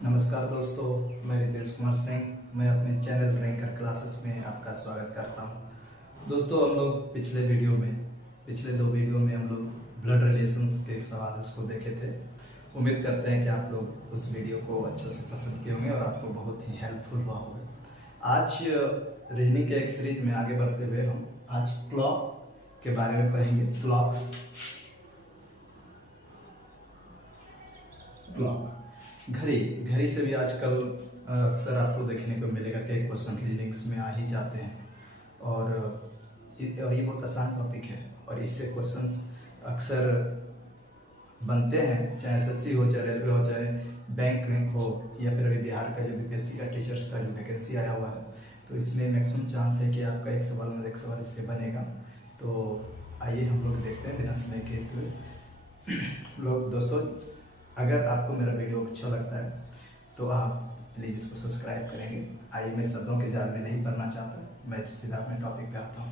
नमस्कार दोस्तों, मैं रितेश कुमार सिंह। मैं अपने चैनल रैंकर क्लासेस में आपका स्वागत करता हूं। दोस्तों, हम लोग पिछले दो वीडियो में हम लोग ब्लड रिलेशंस के सवाल उसको देखे थे। उम्मीद करते हैं कि आप लोग उस वीडियो को अच्छे से पसंद किए होंगे और आपको बहुत ही हेल्पफुल हुआ होगा। आज रीजनिंग के एक सीरीज में आगे बढ़ते हुए हम आज क्लॉक के बारे में पढ़ेंगे। क्लॉक घड़ी से भी आजकल अक्सर आपको देखने को मिलेगा कि क्वेश्चन रीजनिंग्स में आ ही जाते हैं और ये बहुत आसान टॉपिक है और इससे क्वेश्चंस अक्सर बनते हैं, चाहे एसएससी हो, चाहे रेलवे हो, चाहे बैंक हो, या फिर अभी बिहार का जो बीपीएससी का टीचर्स का जो वैकेंसी आया हुआ है, तो इसमें मैक्सिमम चांस है कि आपका एक सवाल इससे बनेगा। तो आइए हम लोग देखते हैं बिना समय के हुए। लोग दोस्तों, अगर आपको मेरा वीडियो अच्छा लगता है तो आप प्लीज़ इसको सब्सक्राइब करेंगे। आइए, मैं शब्दों के जाल में नहीं पढ़ना चाहता, मैं सीधा अपने टॉपिक पे आता हूँ।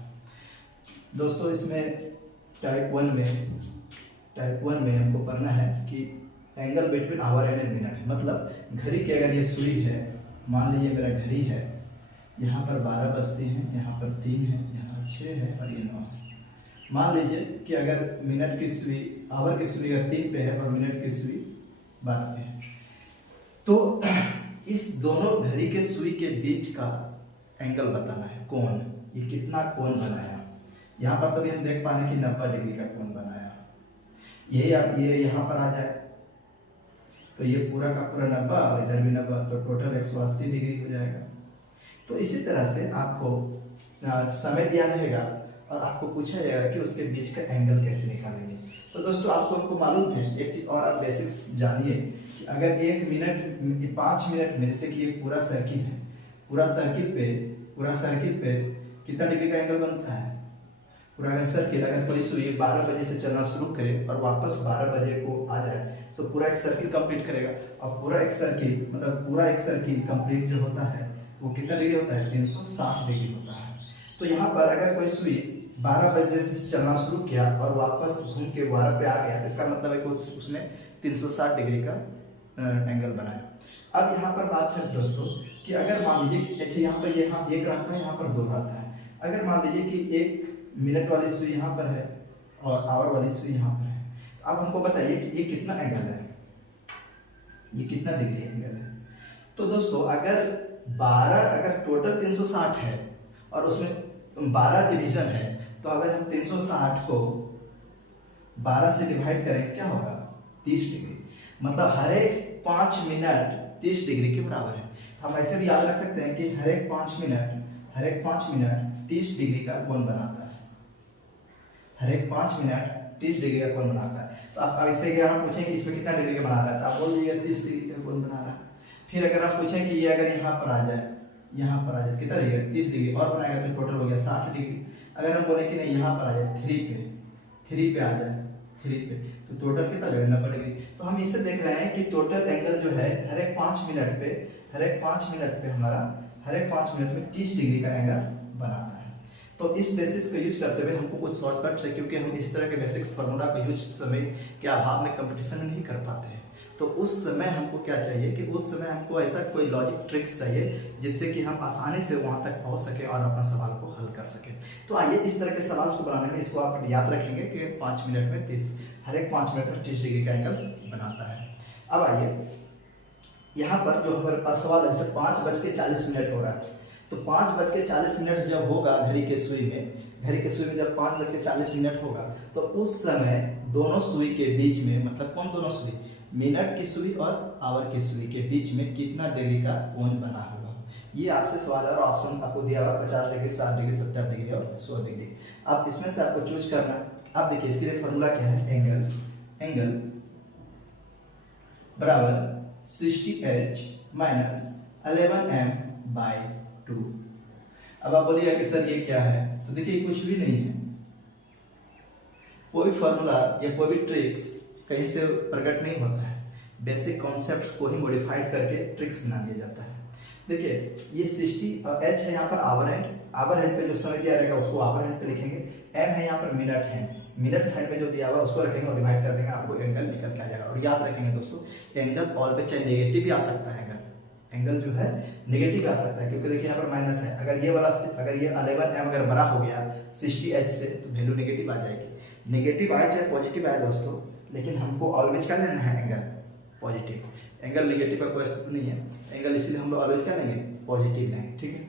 दोस्तों, इसमें टाइप वन में हमको पढ़ना है कि angle between our and minute, मतलब घड़ी की अगर ये सुई है, मान लीजिए मेरा घड़ी है, यहाँ पर 12 बजती हैं, यहाँ पर 3 है, यहाँ 6 है और ये 9 है। मान लीजिए कि अगर मिनट की सुई, आवर की सुई अगर 3 पे है और मिनट की सुई 12 पे है, तो इस दोनों घड़ी के सुई के बीच का एंगल बताना है, कोण। ये कितना कोण बनाया, यहाँ पर तो भी हम देख पाए कि 90 डिग्री का कोण बनाया। यही आप ये यहाँ पर आ जाए तो ये पूरा का पूरा 90 और इधर भी 90, तो टोटल 180 डिग्री हो जाएगा। तो इसी तरह से आपको समय दिया रहेगा और आपको पूछा जाएगा कि उसके बीच का एंगल कैसे निकालेंगे। तो दोस्तों, हमको मालूम है एक चीज और, आप बेसिक्स जानिए कि अगर 1 मिनट 5 मिनट में, जैसे कि ये पूरा सर्किल है, पूरा सर्किल पे कितना डिग्री का एंगल बनता है। पूरा अगर सर्किल, अगर कोई सुई 12 बजे से चलना शुरू करे और वापस 12 बजे को आ जाए तो पूरा एक सर्किल कंप्लीट करेगा। और पूरा एक सर्किल कंप्लीट जो होता है वो कितना डिग्री होता है, 360 डिग्री होता है। तो यहाँ पर अगर कोई सुई 12 बजे से चलना शुरू किया और वापस घूम के 12 पे आ गया, इसका मतलब है कि उसने 360 डिग्री का एंगल बनाया। अब यहाँ पर बात है दोस्तों कि अगर मान लीजिए, अच्छा यहाँ पर यहाँ 1 रहता है, यहाँ पर 2 रहता है। अगर मान लीजिए कि 1 मिनट वाली सुई यहाँ पर है और आवर वाली सुई यहाँ पर है, तो अब हमको बताइए कि ये कितना एंगल है, ये कितना डिग्री एंगल है। तो दोस्तों, अगर टोटल 360 है और उसमें 12 डिवीजन है, तो अगर हम 360 को 12 से डिवाइड करें क्या होगा, 30 डिग्री। मतलब हर एक 5 मिनट 30 डिग्री के बराबर है। हम ऐसे भी याद रख सकते हैं कि हर एक 5 मिनट 30 डिग्री का कोण बनाता है। हर एक 5 मिनट 30 डिग्री का कोण बनाता है। तो आप ऐसे अगर आप पूछें कि इसमें कितना डिग्री का बना रहा है, तो आप बोल दीजिएगा 30 डिग्री का कोण बना रहा है। फिर अगर आप पूछें कि ये अगर यहाँ पर आ जाए कितना डिग्री, 30 डिग्री और बनाएगा तो टोटल हो गया 60 डिग्री। अगर हम बोले कि नहीं यहाँ पर आ जाए 3 पे आ जाए, 3 पे, तो टोटल कितना जो है 90 डिग्री। तो हम इससे देख रहे हैं कि टोटल एंगल जो है हर एक 5 मिनट पे हमारा हर एक 5 मिनट में 30 डिग्री का एंगल बनाता है। तो इस बेसिस को यूज करते हुए हमको कुछ शॉर्टकट से, क्योंकि हम इस तरह के बेसिक्स फार्मूला को यूज समय के अभाव में कंपटीशन नहीं कर पाते हैं, तो उस समय हमको क्या चाहिए कि उस समय हमको ऐसा कोई लॉजिक ट्रिक्स चाहिए जिससे कि हम आसानी से वहां तक पहुंच सके और अपना सवाल को हल कर सके। तो आइए, इस तरह के सवाल को बनाने में इसको आप याद रखेंगे कि 5 मिनट में 30, हर एक 5 मिनट में 30 डिग्री का एंगल बनाता है। अब आइए, यहाँ पर जो हमारे पास सवाल है, जैसे 5:40 हो रहा है, तो 5:40 जब होगा घड़ी के सुई में जब 5:40 होगा, तो उस समय दोनों सुई के बीच में, मतलब कौन दोनों सुई, मिनट की सुई और आवर की सुई के बीच में कितना डिग्री का कोण बना होगा। ये आपसे सवाल है और ऑप्शन आपको दिया हुआ 50 डिग्री, 60 डिग्री, 70 डिग्री और 100 डिग्री। अब इसमें से आपको चूज करना है। आप देखिए, इसके लिए फॉर्मूला क्या है, एंगल बराबर 60h माइनस 11m/2। अब आप बोलिएगा कि सर ये क्या है, तो देखिए कुछ भी नहीं है, कोई फॉर्मूला या कोई भी ट्रिक्स कहीं से प्रकट नहीं होता है। बेसिक कॉन्सेप्ट्स को ही मॉडिफाइड करके ट्रिक्स बना दिया जाता है। देखिए, ये 60 और h है यहाँ पर आवर हैंड पे जो समय दिया रहेगा उसको आवर हैंड पे लिखेंगे। m है यहाँ पर मिनट हैंड पे जो दिया हुआ उसको रखेंगे और डिवाइड कर देंगे, आपको एंगल निकल के आ जाएगा। और और याद रखेंगे दोस्तों, एंगल ऑलवेज चाहे नेगेटिव भी आ सकता है, एंगल जो है नेगेटिव आ सकता है, क्योंकि देखिए यहाँ पर माइनस है। अगर ये वाला, अगर ये 11m अगर बड़ा हो गया 60h से तो वैल्यू नेगेटिव आ जाएगी। नेगेटिव आए चाहे पॉजिटिव आए दोस्तों, लेकिन हमको ऑलवेज क्या लेना है, एंगल पॉजिटिव। एंगल नेगेटिव का कोई अस्तित्व नहीं है, एंगल इसीलिए हम लोग ऑलवेज क्या लेंगे, पॉजिटिव लेंगे, ठीक है।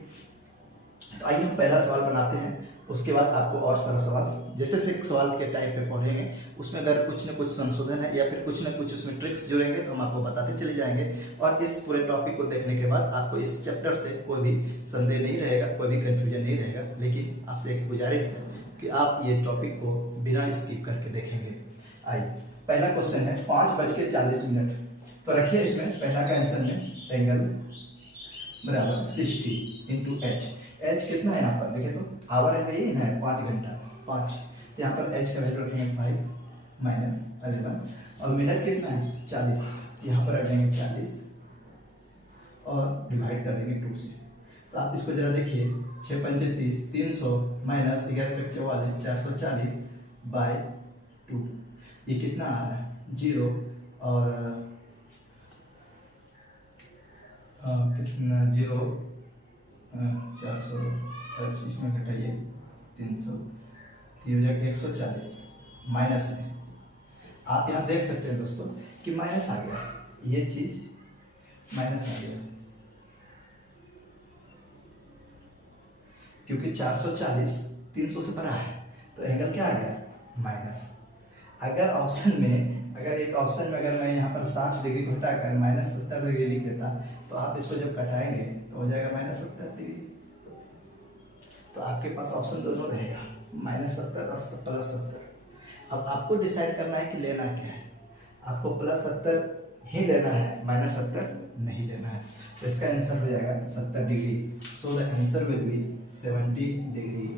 तो आइए हम पहला सवाल बनाते हैं, उसके बाद आपको और सारा सवाल जैसे से सवाल के टाइप पे पढ़ेंगे, उसमें अगर कुछ न कुछ संशोधन है या फिर कुछ न कुछ उसमें ट्रिक्स जुड़ेंगे तो हम आपको बताते चले जाएंगे। और इस पूरे टॉपिक को देखने के बाद आपको इस चैप्टर से कोई भी संदेह नहीं रहेगा, कोई भी कंफ्यूजन नहीं रहेगा। लेकिन आपसे एक गुजारिश है कि आप ये टॉपिक को बिना स्किप करके देखेंगे। आइए पहला क्वेश्चन है 5:40। तो रखिए इसमें पहला का आंसर में एंगल बराबर 60 इंटू एच। एच कितना है यहाँ पर देखिए, तो आवर है यही है 5 घंटा 5, तो यहाँ पर एच का वैल्यू रखेंगे 5 माइनस 11 और मिनट कितना है 40, यहाँ पर रखेंगे 40 और डिवाइड कर देंगे 2 से। तो आप इसको जरा देखिए, 6 पंचे 30, 300 माइनस 11 44, 440 बाय 2, ये कितना आ रहा है 0 और कितना 0 400 इसमें घटाइए 300, हो जाएगा 140 माइनस में। आप यहाँ देख सकते हैं दोस्तों कि माइनस आ गया, ये चीज माइनस आ गया, क्योंकि 440 300 से बड़ा है तो एंगल क्या आ गया माइनस। अगर ऑप्शन में, अगर एक ऑप्शन में अगर मैं यहाँ पर 60 डिग्री घटाकर -70 डिग्री लिख देता तो आप इसको जब कटाएंगे तो हो जाएगा -70 डिग्री। तो आपके पास ऑप्शन दोनों रहेगा, -70 और +70। अब आपको डिसाइड करना है कि लेना क्या है, आपको +70 ही लेना है, -70 नहीं लेना है। तो इसका आंसर हो जाएगा 70 degree. So the answer will B 70 degree.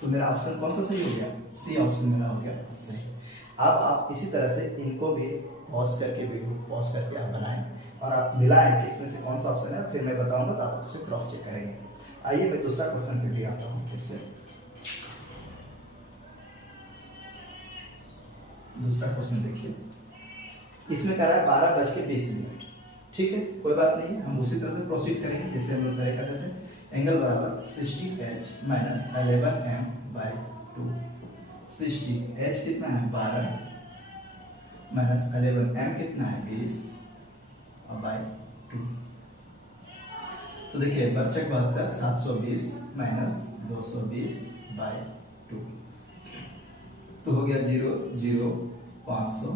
तो मेरा ऑप्शन कौन सा सही हो गया, सी ऑप्शन मेरा हो गया सही। अब आप इसी तरह से इनको भी पॉज करके, वीडियो पॉज करके आप बनाएं और आप मिलाएं कि इसमें से कौन सा ऑप्शन है, फिर मैं बताऊंगा तो आप उसे क्रॉस चेक करेंगे। आइए मैं दूसरा क्वेश्चन पे भी आता हूँ फिर से। दूसरा क्वेश्चन देखिए, इसमें कह रहा है 12:20। ठीक है, कोई बात नहीं है, हम उसी तरह से प्रोसीड करेंगे जैसे हम लोग पहले करते थे। एंगल बराबर 60h minus 11m by 2। 60 h कितना है 12 माइनस 11m कितना है 20 और बाई 2। तो देखिए बरचक 72, 720 माइनस 220 बाई 2, तो हो गया 0 0 500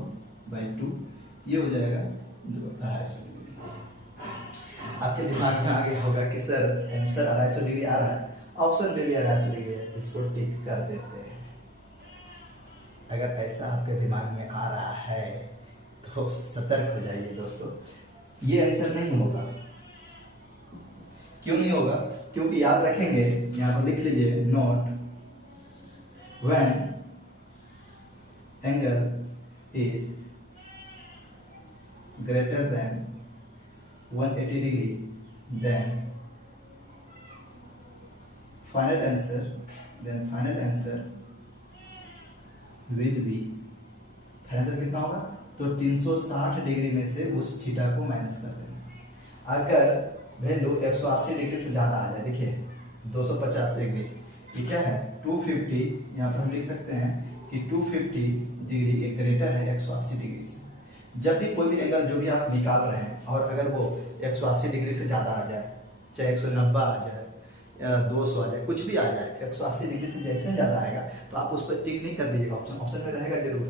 बाई 2, ये हो जाएगा 250। आपके दिमाग में आगे होगा कि सर आंसर 250 डिग्री आ रहा है, ऑप्शन में भी 250 डिग्री है, इसको टिक कर देते हैं। अगर ऐसा आपके दिमाग में आ रहा है तो सतर्क हो जाइए दोस्तों, ये आंसर नहीं होगा। क्यों नहीं होगा, क्योंकि याद रखेंगे, यहाँ पर लिख लीजिए note, when angle is greater than 180 degree then final answer will be, final answer कितना होगा, तो 360 डिग्री में से उस थीटा को माइनस कर देना। अगर वैल्यू 180 डिग्री से ज़्यादा आ जाए, देखिए 250 डिग्री, ये क्या है 250, यहाँ पर हम लिख सकते हैं कि 250 डिग्री एक ग्रेटर है 180 डिग्री से। जब भी कोई भी एंगल जो भी आप निकाल रहे हैं और अगर वो 180 डिग्री से ज़्यादा आ जाए, चाहे 190 आ जाए या 200 आ जाए, कुछ भी आ जाए, 180 डिग्री से जैसे ज़्यादा आएगा तो आप उस पर टिक नहीं कर दीजिएगा। ऑप्शन में रहेगा जरूर,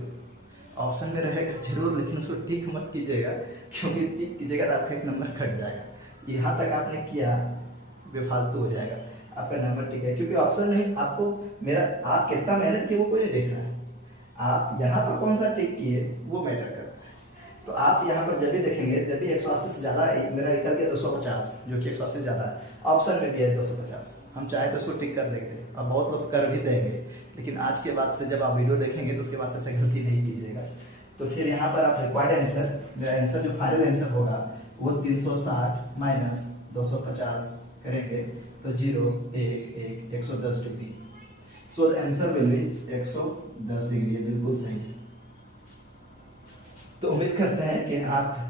ऑप्शन में रहेगा जरूर, लेकिन उसको टिक मत कीजिएगा, क्योंकि टिक कीजिएगा तो आपका एक नंबर कट जाएगा। यहाँ तक आपने किया बेफालतू हो जाएगा, आपका नंबर टिक है, क्योंकि ऑप्शन नहीं, आपको मेरा आप कितना मेहनत किए वो कोई नहीं देख रहा है, आप यहाँ पर कौन सा टिक किए वो मैटर करता है। तो आप यहाँ पर जब भी देखेंगे, जब भी 180 से ज़्यादा मेरा निकल गया 250, जो कि 180 से ज़्यादा है, ऑप्शन में भी है 250, हम चाहे तो उसको टिक कर देंगे, अब बहुत लोग कर भी देंगे, लेकिन आज के बाद से जब आप वीडियो देखेंगे तो उसके बाद से गलती नहीं कीजिएगा। तो फिर यहाँ पर आप रिक्वायर्ड आंसर, मेरा आंसर जो फाइनल आंसर होगा वो 360 माइनस 250 करेंगे तो 0 1 1 110 degree. So the answer will B 110 degree, बिल्कुल सही है। तो उम्मीद करते हैं कि आप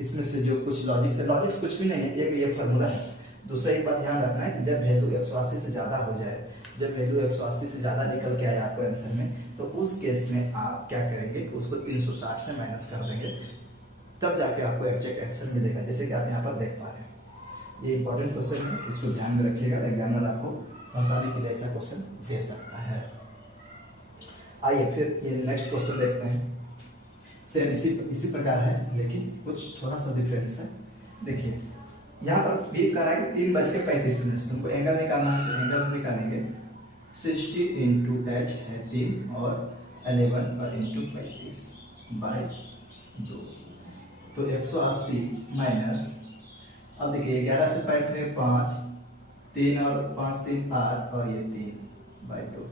इसमें से जो कुछ लॉजिक्स कुछ भी नहीं है, एक ये फार्मूला है। दूसरा एक बात ध्यान रखना है कि जब वैल्यू 180 से ज़्यादा हो जाए, जब वैल्यू 180 से ज़्यादा निकल के आए आपको आंसर में, तो उस केस में आप क्या करेंगे कि उसको 360 से माइनस कर देंगे, तब जाके आपको एग्जैक्ट आंसर मिलेगा, जैसे कि आप यहाँ पर देख पा रहे हैं। ये इंपॉर्टेंट क्वेश्चन है, इसको ध्यान में रखिएगा, एग्जामिनर आपको आसानी के लिए ऐसा क्वेश्चन दे सकता है। आइए फिर ये नेक्स्ट क्वेश्चन देखते हैं। सेम इसी प्रकार है, लेकिन कुछ थोड़ा सा डिफरेंस है। देखिए यहाँ पर भी कह रहा है कि 3:35 तुमको एंगल निकालना है, तो एंगल हम निकालेंगे 60 इंटू एच है 3 और 11 और इंटू 35/2, तो 180 माइनस, अब देखिए 11 से 5 में 5, 3 और 5 3 8 और ये 3/2।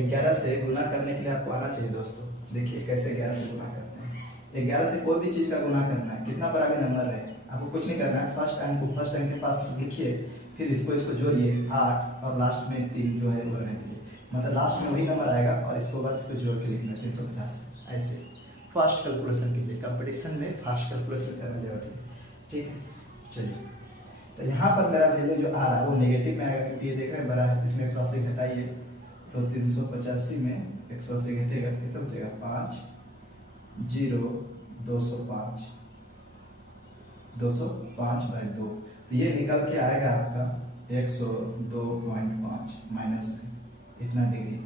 11 से गुना करने के लिए आपको आना चाहिए दोस्तों। देखिए कैसे 11 से गुना करते हैं। 11 से कोई भी चीज़ का गुना करना है, कितना बड़ा भी नंबर रहे, आपको कुछ नहीं करना है। फर्स्ट टाइम के पास लिखिए, फिर इसको जोड़िए 8 और लास्ट में 3 जो है वो रहने दीजिए, मतलब लास्ट में वही नंबर आएगा और इसको बाद इसको जोड़ के लिखना 350। ऐसे फास्ट कैलकुलेशन कीजिए, कंपटीशन में फास्ट कैलकुलेशन करना जरूरी है, ठीक है। चलिए तो यहाँ पर मेरा वैल्यू जो आ रहा है वो नेगेटिव में आएगा, क्योंकि ये देख रहे हैं बड़ा है, इसमें 180 घटाइए, तो 385 में 180 घटेगा तो कितना बचेगा 5, 0, 205, 205/2, तो ये निकल के आएगा आपका 102.5 माइनस इतना डिग्री।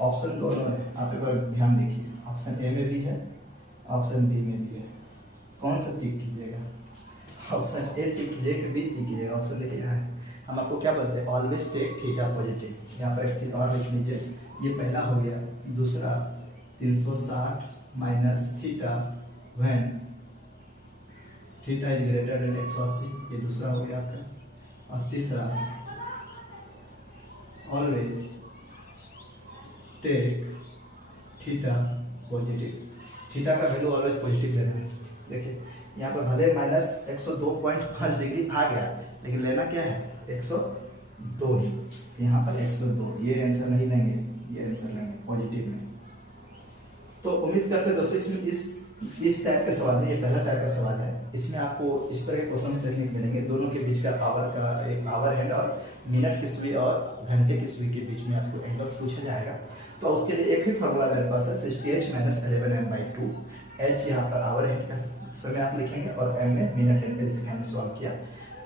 ऑप्शन दोनों है, आप एक बार ध्यान देखिए, ऑप्शन ए में भी है, ऑप्शन बी में भी है, कौन सा टिक कीजिएगा? ऑप्शन ए टिक कीजिए कि बी टिक कीजिएगा? ऑप्शन देखिए यहाँ है, हम आपको क्या बोलते हैं, ऑलवेज टेक थीटा पॉजिटिव। यहाँ पर एक चीज़ और लिख लीजिए, ये पहला हो गया, दूसरा 360 minus theta when theta is greater than 180, ये दूसरा हो गया आपका, और तीसरा always take theta positive. Theta का वैल्यू ऑलवेज पॉजिटिव लेना है। देखिए यहाँ पर भले माइनस 102.5 डिग्री आ गया, लेकिन लेना क्या है 102 ही, यहाँ पर 102, ये आंसर नहीं लेंगे, ये आंसर लेंगे पॉजिटिव में। तो उम्मीद करते हैं दोस्तों इसमें इस टाइप के सवाल में, ये पहला टाइप का सवाल है, इसमें आपको इस तरह के क्वेश्चंस देखने को मिलेंगे। दोनों के बीच का आवर हैंड और मिनट की सुई और घंटे की सुई के बीच में आपको एंगल्स पूछा जाएगा। तो उसके लिए एक ही फार्मूला मेरे पास है, 60h माइनस 11m/2। h यहाँ पर आवर हैंड का समय आप लिखेंगे और m में मिनट हैंड पे, जिसके हमने सॉल्व किया।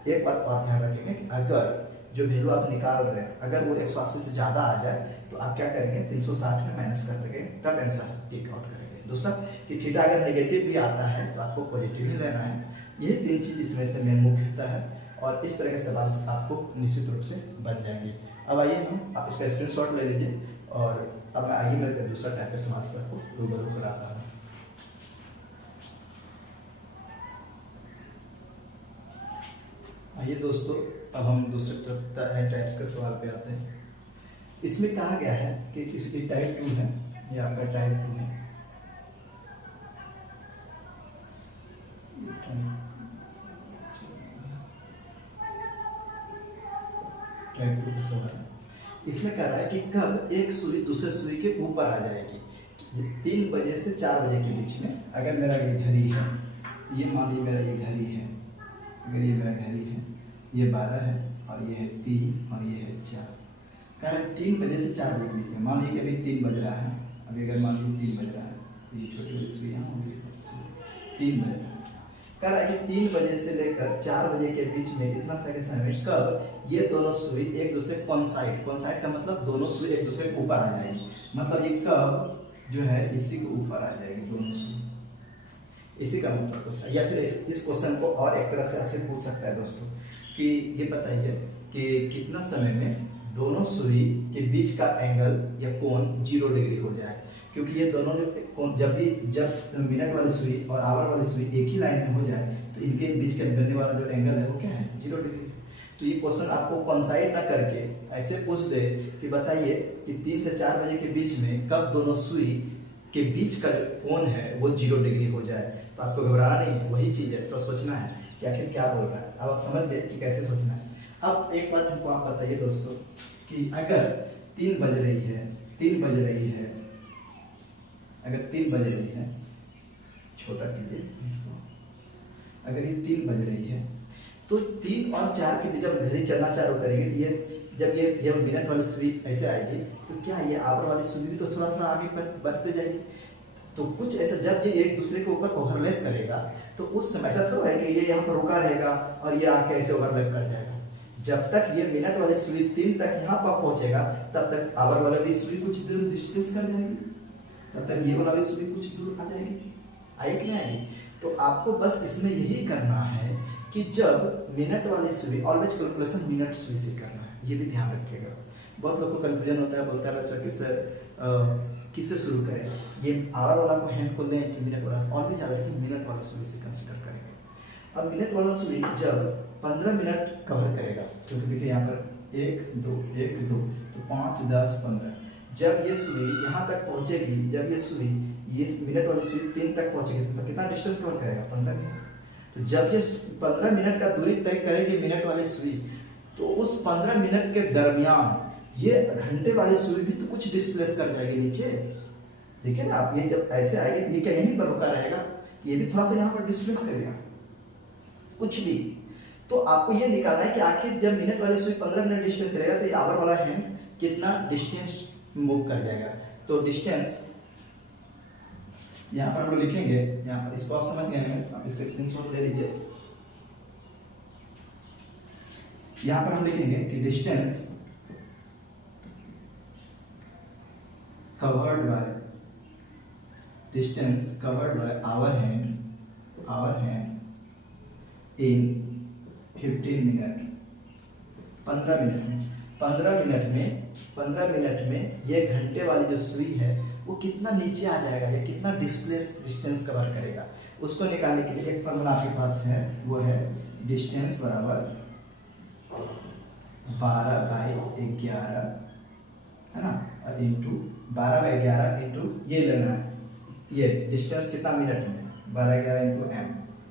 एक बात और ध्यान रखेंगे कि अगर जो वैल्यू आप निकाल रहे हैं अगर वो 180 से ज़्यादा आ जाए, तो आप क्या करेंगे 360 में माइनस कर देंगे, तब आंसर टिक आउट करेंगे। दूसरा कि थीटा अगर नेगेटिव भी आता है तो आपको पॉजिटिव ही लेना है। ये 3 चीज़ इसमें से मेन मुख्य होता है, और इस तरह के सवाल आपको निश्चित रूप से बन जाएंगे। अब आइए आप इसका स्क्रीनशॉट ले लीजिए, और अब आइए मैं दूसरा टाइप के सवाल से आपको रूबरू कराता हूँ। आइए दोस्तों, अब हम दूसरे टाइप्स के सवाल पे आते हैं। इसमें कहा गया है कि इसकी टाइप 2 है, ये आपका टाइप 2 है। टाइप 2 का सवाल है। इसमें कह रहा है कि कब एक सुई दूसरे सुई के ऊपर आ जाएगी। 3 बजे से 4 बजे के बीच में, अगर मेरा ये घड़ी है, ये मान लीजिए मेरा ये घड़ी है, अगर ये मेरा घड़ी है, ये 12 है और ये है 3 और ये है 4। कह रहा है 3 बजे से 4 बजे के बीच में, मान लीजिए कि अभी 3 बज रहा है, अभी अगर मान लीजिए 3 बज रहा है, तो ये छोटी बड़ी सुई यहाँ होगी, 3 बज रहा है। कह रहा है कि 3 बजे से लेकर 4 बजे के बीच में इतना समय में कब ये दोनों सुई एक दूसरे कॉन्साइड का मतलब दोनों सुई एक दूसरे के ऊपर आ जाएगी, मतलब ये कब जो है इसी के ऊपर आ जाएगी दोनों सुई, इसी का मतलब पूछ रहा है। या फिर इस क्वेश्चन को और एक तरह से आपसे पूछ सकता है दोस्तों कि ये बताइए कि कितना समय में दोनों सुई के बीच का एंगल या कोण 0 डिग्री हो जाए, क्योंकि ये दोनों जब मिनट वाली सुई और आवर वाली सुई एक ही लाइन में हो जाए, तो इनके बीच का बनने वाला जो एंगल है वो क्या है 0 डिग्री। तो ये क्वेश्चन आपको कॉन्साइड ना करके ऐसे पूछ दे कि बताइए कि 3 से 4 बजे के बीच में कब दोनों सुई के बीच का जो कोण है वो 0 डिग्री हो जाए, तो आपको घबराना नहीं है, वही चीज़ है, तो सोचना है कि आखिर क्या बोल रहा है। अब आप समझ गए कि कैसे सोचना है। अब एक बात हमको आप बताइए दोस्तों कि अगर 3 बज रही है, अगर 3 बज रही है छोटा कीजिए इसको। अगर ये 3 बज रही है तो 3 और 4 के बीच जब घड़ी चलना चालू करेगी तो ये जब मिनट वाली सुई ऐसे आएगी तो क्या ये आवर वाली सुई भी तो थोड़ा थोड़ा आगे बढ़ते जाएगी। तो कुछ ऐसा जब ये एक दूसरे के ऊपर ओवरलैप करेगा तो उस समय ऐसा थोड़ा है कि ये यहाँ पर रुका रहेगा और ये आके ऐसे ओवरलैप कर जाएगा। जब तक ये मिनट वाली सुई 3 तक यहाँ पर पहुंचेगा तब तक आवर वाला भी सुई कुछ दूर डिस्टेंस कर जाएगी, तब तक ये वाला भी सुई कुछ दूर आ जाएगी। आई कि नहीं आएगी? तो आपको बस इसमें यही करना है कि जब मिनट वाली सुई ऑलवेज कैलकुलेशन मिनट सुई से करना है, ये भी ध्यान रखिएगा। बहुत लोगों को कंफ्यूजन होता है, बोलता है बच्चा कि सर किससे शुरू करें, ये आवर वाला को हैंड को लें कि मिनट वाला, और भी ज़्यादा कि मिनट वाला सुई से कंसिडर करेंगे। अब मिनट वाला सुई जब 15 मिनट कवर करेगा, क्योंकि देखिए यहाँ पर 1 2 1 2 तो 5 10 15, जब ये सुई यहाँ तक पहुँचेगी, जब ये सुई ये मिनट वाली सुई 3 तक पहुँचेगी तो कितना डिस्टेंस कवर करेगा? 15 मिनट। तो जब ये 15 मिनट का दूरी तय करेगी मिनट वाली सुई, तो उस 15 मिनट के दरमियान ये घंटे वाली सुई भी तो कुछ डिस्प्लेस कर जाएगी नीचे। देखिए ना आप, ये जब ऐसे आएगी तो ये क्या यहीं पर रुका रहेगा? ये भी थोड़ा सा यहाँ पर डिस्प्लेस करेगा कुछ भी। तो आपको ये निकालना है कि आखिर जब मिनट वाली सुई 15 मिनट डिस्टेंस करेगा तो ये आवर वाला हैंड कितना डिस्टेंस मूव कर जाएगा। तो डिस्टेंस यहाँ पर हम लोग लिखेंगे, यहाँ पर इसको आप समझ गए हैं, आप इसका स्क्रीनशॉट ले लीजिए। यहाँ पर हम लिखेंगे कि distance covered by our hand in 15 minute, 15 minute में ये घंटे वाली जो सुई है वो कितना नीचे आ जाएगा, ये कितना डिस्टेंस कवर करेगा, उसको निकालने के लिए एक फॉर्मूला आपके पास है, वो है डिस्टेंस बराबर 12/11 है ना, और इंटू 12/11 इंटू ये लेना है, ये डिस्टेंस कितना मिनट में, 12/11 इंटू m,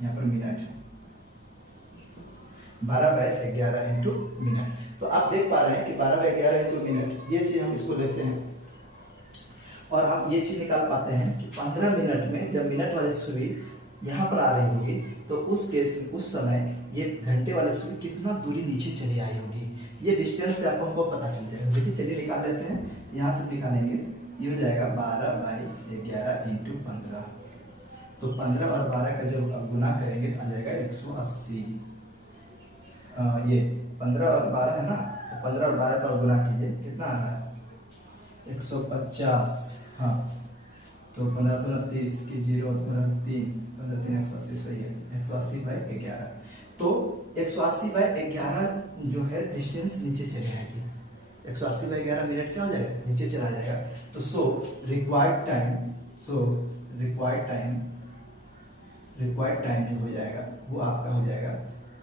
यहाँ पर मिनट है, 12/11 इंटू मिनट। तो आप देख पा रहे हैं कि 12/11 इंटू मिनट, ये चीज़ हम इसको लेते हैं और हम ये चीज़ निकाल पाते हैं कि 15 मिनट में जब मिनट वाली सुई यहाँ पर आ रही होगी तो उस केस में उस समय ये घंटे वाली सुई कितना दूरी नीचे चली आई होगी, ये डिस्टेंस से आपको हमको पता चल जाएगा। देखिए चलिए निकाल लेते हैं, यहाँ से निकालेंगे, ये हो जाएगा 12/11 इंटू 15, तो 15 और 12 का जो गुना करेंगे तो आ जाएगा 180। ये 15 और 12 है ना, तो 15 और 12 का गुना कीजिए, कितना आ रहा है 150। हाँ तो 15 30 की 0 3 15 3 180, सही है, 180/11। तो 180/11 जो है डिस्टेंस नीचे चले जाएगी, 180/11 मिनट क्या हो जाएगा, नीचे चला जाएगा। तो रिक्वायर्ड टाइम जो हो जाएगा वो आपका हो जाएगा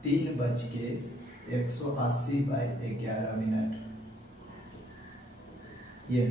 3:180/11 मिनट। ये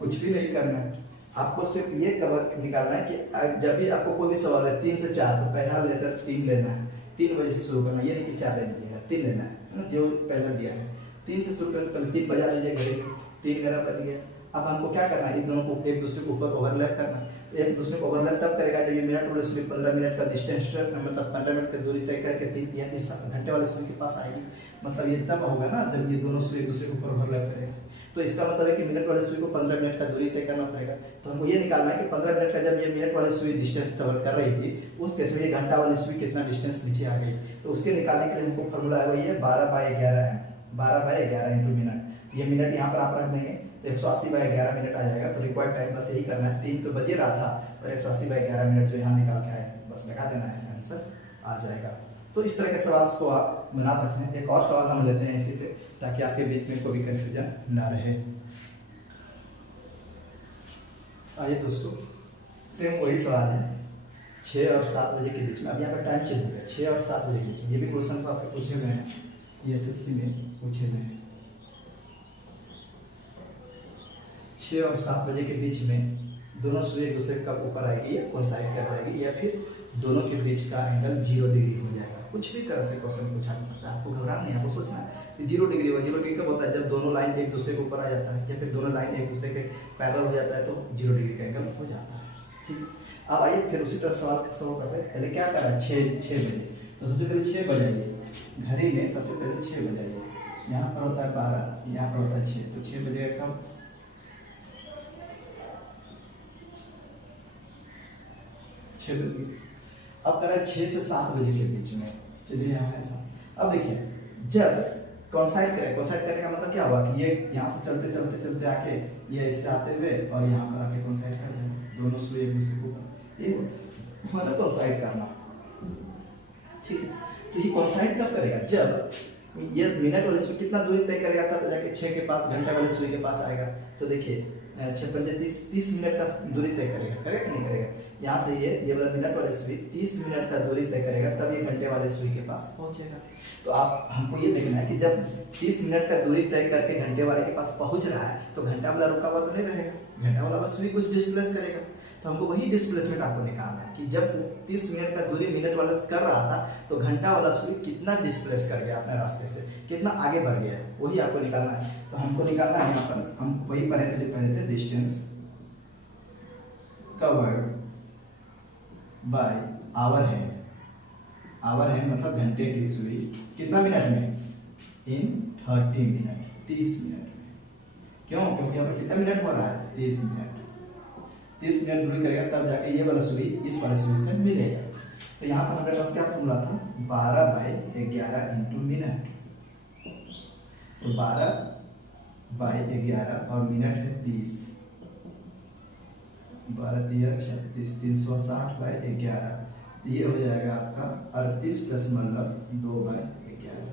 कुछ भी नहीं करना है, आपको सिर्फ ये कवर निकालना है कि जब भी आपको कोई भी सवाल है 3 से 4 तो पहला लेटर 3 लेना है, 3 बजे से शुरू करना, ये नहीं कि 4 ले लीजिएगा, 3 लेना है जो पहला दिया है। 3 से शुरू करके पहले 3 बजा लीजिए घड़ी में, 3 मेरा बज गया। अब हमको क्या करना है, इन दोनों को एक दूसरे के ऊपर ओवरलैप करना है। तो एक दूसरे को ओवरलैप तब करेगा जब ये मिनट वाले सुई 15 मिनट का डिस्टेंस, मतलब 15 मिनट की दूरी तय करके 3 इस घंटे वाले सुई के पास आएगी, मतलब ये तब होगा ना जब ये दोनों सुई एक दूसरे के ऊपर ओवरलैप करेगा। तो इसका मतलब है कि मिनट वाले सुई को 15 मिनट का दूरी तय करना पड़ेगा। तो हमको ये निकालना है कि 15 मिनट का जब ये मिनट वाली सुई डिस्टेंस कवर कर रही थी उस केस में ये घंटा वाली सुई कितना डिस्टेंस नीचे आ गई। तो उसके निकालने के लिए हमको फॉर्मूला है वही है 12/11 है, 12/11 इंटू मिनट। ये मिनट यहाँ पर आप रख देंगे तो 180/11 मिनट आ जाएगा। तो रिक्वायर्ड टाइम बस यही करना है, 3 तो बजे रहा था और 180/11 मिनट जो यहाँ निकाल के आए बस लगा देना है, आंसर आ जाएगा। तो इस तरह के सवाल को आप बना सकते हैं। एक और सवाल हम लेते हैं इसी पे ताकि आपके बीच में कोई भी कंफ्यूजन ना रहे। आइए दोस्तों, सेम वही सवाल है 6 और 7 बजे के बीच में। अब यहाँ पर टाइम चेंज हो गया, 6 और 7 बजे के बीच में। ये भी क्वेश्चन आपके पूछे गए हैं, ये एसएससी में पूछे गए हैं। 6 और 7 बजे के बीच में दोनों सुई एक दूसरे का ऊपर आएगी या कोइंसाइड कर जाएगी या फिर दोनों के बीच का एंगल 0 डिग्री हो जाएगा। कुछ भी तरह से क्वेश्चन पूछा जा सकता है, आपको घबराना नहीं, आपको सोचना है कि 0 डिग्री होगा। 0 डिग्री कब होता है, जब दोनों लाइन एक दूसरे के ऊपर आ जाता है या फिर दोनों लाइन एक दूसरे के पैरेलल हो जाता है तो 0 डिग्री का एंगल हो जाता है। ठीक। अब आइए फिर उसी तरह सवाल सॉल्व करते हैं। पहले क्या करा, 6 बजे, तो सबसे पहले 6 बजाइए घड़ी में, सबसे पहले 6 बजाइए। यहाँ पर होता है 12, यहाँ पर होता है 6, तो 6 बजेगा कब, 6 बजे। अब करा 6 से 7 बजे के बीच में, चलिए यहाँ ऐसा। अब देखिए जब कॉन्साइड करें, कॉन्साइड करने का मतलब क्या हुआ कि ये यहाँ से चलते चलते चलते आके ये इससे आते हुए और यहाँ पर आके कॉन्साइड कर देंगे, दोनों सुई एक दूसरे को, ये मतलब कॉन्साइड करना, ठीक है। तो ये कॉन्साइड कब करेगा, जब ये मिनट वाली सुई कितना दूरी तय करेगा तब जाके 6 के पास, घंटे वाली सुई के पास आएगा। तो देखिए 6 पंजे 30 मिनट का दूरी तय करेगा, करेगा नहीं करेगा, यहाँ से ये वाला मिनट वाली सुई 30 मिनट का दूरी तय करेगा, तब ये घंटे वाले सुई के पास पहुंचेगा। तो आप हमको ये देखना है कि जब 30 मिनट का दूरी तय करके घंटे वाले के पास पहुंच रहा है तो घंटा वाला रुका हुआ तो नहीं रहेगा, घंटा वाला बस सुई कुछ डिस्प्लेस करेगा। तो हमको वही डिस्प्लेसमेंट आपको निकालना है कि जब 30 मिनट का दूरी मिनट वाला कर रहा था तो घंटा वाला सुई कितना डिस्प्लेस कर गया अपने रास्ते से, कितना आगे बढ़ गया है, वही आपको निकालना है। तो हमको निकालना है यहाँ पर, हम वही पढ़े थे जो पढ़े थे, डिस्टेंस कवर्ड बाय आवर है, आवर है मतलब घंटे की सुई कितना मिनट में, इन 30 मिनट, 30 मिनट में। क्यों, क्योंकि यहाँ पर कितना मिनट हो रहा है, 30 मिनट, 30 मिनट दूरी करेगा तब जाके ये वाला सुई इस वाले सुई से मिलेगा। तो यहाँ पर हमारे पास क्या फॉर्मूला था, 12/11 इंटू मिनट। तो 12/11 और मिनट है 30, 12 दिया 36, 360/11, ये हो जाएगा आपका 38.2/11।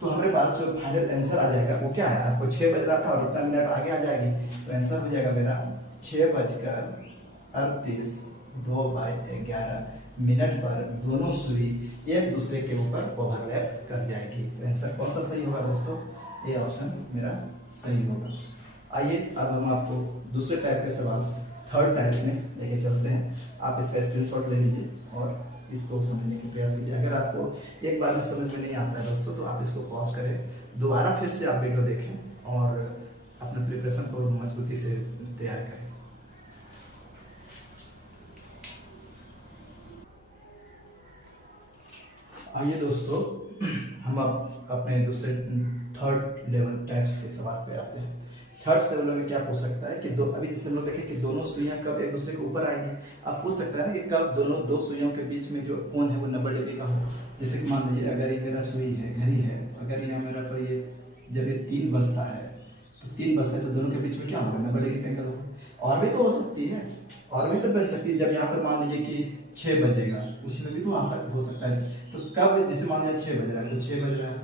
तो हमारे पास जो फाइनल आंसर आ जाएगा वो क्या है, आपको 6 बज रहा था और इतना मिनट आगे आ जाएगी, तो आंसर हो जाएगा मेरा 6:38 मिनट पर दोनों सुई एक दूसरे के ऊपर ओवरलैप कर जाएगी। तो आंसर कौन सा सही होगा दोस्तों, ये ऑप्शन मेरा सही होगा। आइए अब हम आपको दूसरे टाइप के सवाल, थर्ड टाइप में लेके चलते हैं। आप इसका स्क्रीनशॉट ले लीजिए और इसको समझने की प्रयास कीजिए। अगर आपको एक बार में समझ में नहीं आता है दोस्तों तो आप इसको पॉज करें, दोबारा फिर से आप वीडियो देखें और अपने प्रिपरेशन को मजबूती से तैयार करें। आइए दोस्तों हम अब अपने दूसरे थर्ड लेवल टाइप्स के सवाल पे आते हैं। थर्ड लेवल में क्या पूछ सकता है कि अभी जैसे हम लोग देखें कि दोनों सुइयां कब एक दूसरे के ऊपर आएंगी। अब पूछ सकता है ना कि कब दोनों दो सुइयों के बीच में जो कोण है वो 90 डिग्री का हो। जैसे कि मान लीजिए अगर ये मेरा सुई है, घड़ी है, अगर यहाँ मेरा पर ये जब ये 3 बजता है तो 3 बजता है तो दोनों के बीच में क्या होगा, 90 डिग्री का एंगल होगा। और भी तो हो सकती है, और भी तो बन सकती है। जब यहाँ पर मान लीजिए कि 6 बजेगा, उसमें भी तो हो सकता है। तो कब, जैसे मान लीजिए 6 बज रहा है तो 6 बज रहा है,